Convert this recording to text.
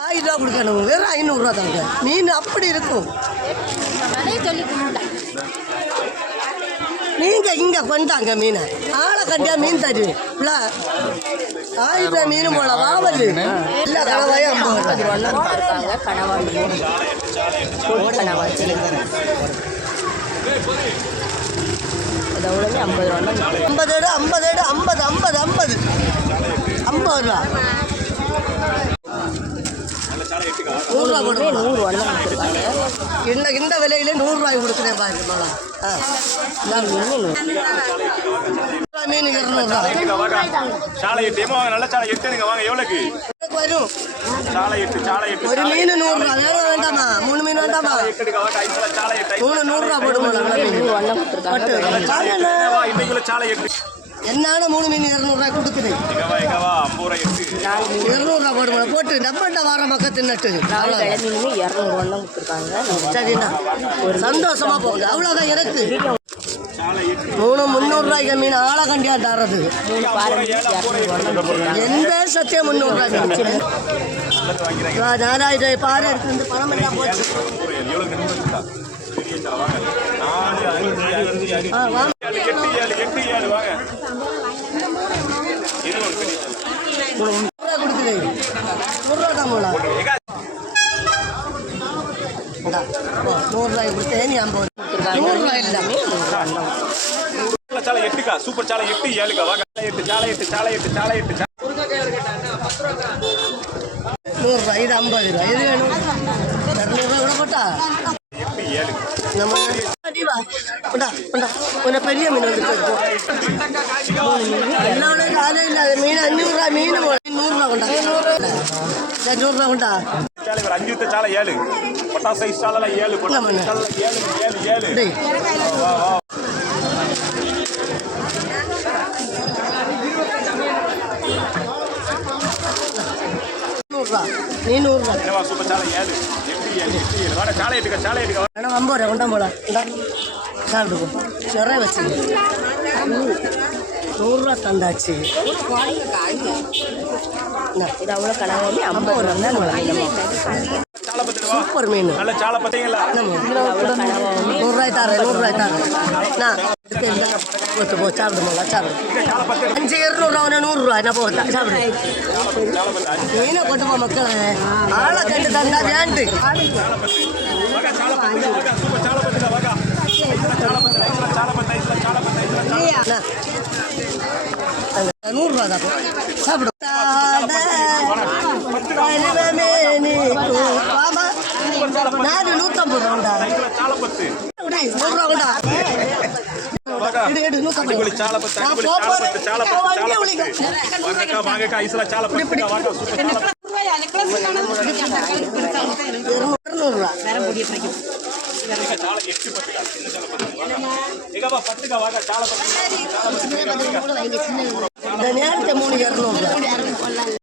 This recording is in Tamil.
1000 ரூபா கொடுக்கணும், வெறும் 500 ரூபா தாங்க. மீன் அப்படி இருக்கும். நீங்க இங்க கொண்டாங்க மீனை ஆளை கண்டியா மீன் தருவேன். 1000 ரூபாய் மீன் போல வாவல் இல்லை கனவாயும் 50 ரூபா. இந்த விலையில 100 ரூபாய் கொடுக்குறேன் பாருங்க. மீன் 200 வரும். ஒரு மீன் 100 ரூபா வேண்டாமா? 3 மீன் வேண்டாமா? 100 ரூபா போடுமா? என்னான 3 மீன் 200 ரூபாய் கொடுக்குது. 200 ரூபா போடுமா? போட்டு நம்மகிட்ட வர மக்கள் தின்னுட்டு சரிண்ணா சந்தோஷமா போகுது. அவ்வளோதான் எனக்கு 300 ரூபாய்க்கு மீன் ஆளை கண்டியா தர்றது. எந்த சத்தியம் 300 ரூபாய் நாலாயிரம் பாரு எடுத்து வந்து பணம் பண்ணா போச்சு. கொடுக்குறேன் 100 ரூபா தான் போலாம். 100 ரூபாய் கொடுத்தேன். நீ 50 100 ரூபாய் இல்லை. சூப்பர் சாலை 8 7 வாங்க 8 சாலை 8 சாலை 8 சாலை 8 100 ரூபாய் இது 50 ரூபாய். எது வேணும்? 200 ரூபாய் கூட போட்டா நம்ம பெரிய மீன் வந்து என்னோட காலையில் இல்லாத மீன் 500 ரூபாய் மீன் 100 ரூபா கொண்டா 200 ரூபா கொண்டா 5 சாலை 7 பட்டா சைஸ் சாலை 7 சூப்பர் சாலை 7 வாங்க சாலை 8 சாலை 8 வேணா 50 ரூபா கொண்டா போலாம். சாப்பிடுவோம் நிறைய வச்சு 100 ரூபா தந்தாச்சு. இது அவ்வளோ கனவாமி 50 ரூபா சூப்பர் மீன். 100 ரூபாய் தரேன் 100 ரூபாய் தரேன். போத்து போ சாப்பிடுமா சாப்பிடு 5 200 ரூபா 100 ரூபா என்ன போத்தா சாப்பிடு. மீனை கொண்டு போ மக்களை ஆளை கண்டு தந்தா வேண்டு 100 ரூபா தான் சாப்பிடும். நான் 150 ரூபா 100 ரூபா கொண்டா நேரத்தை 3 200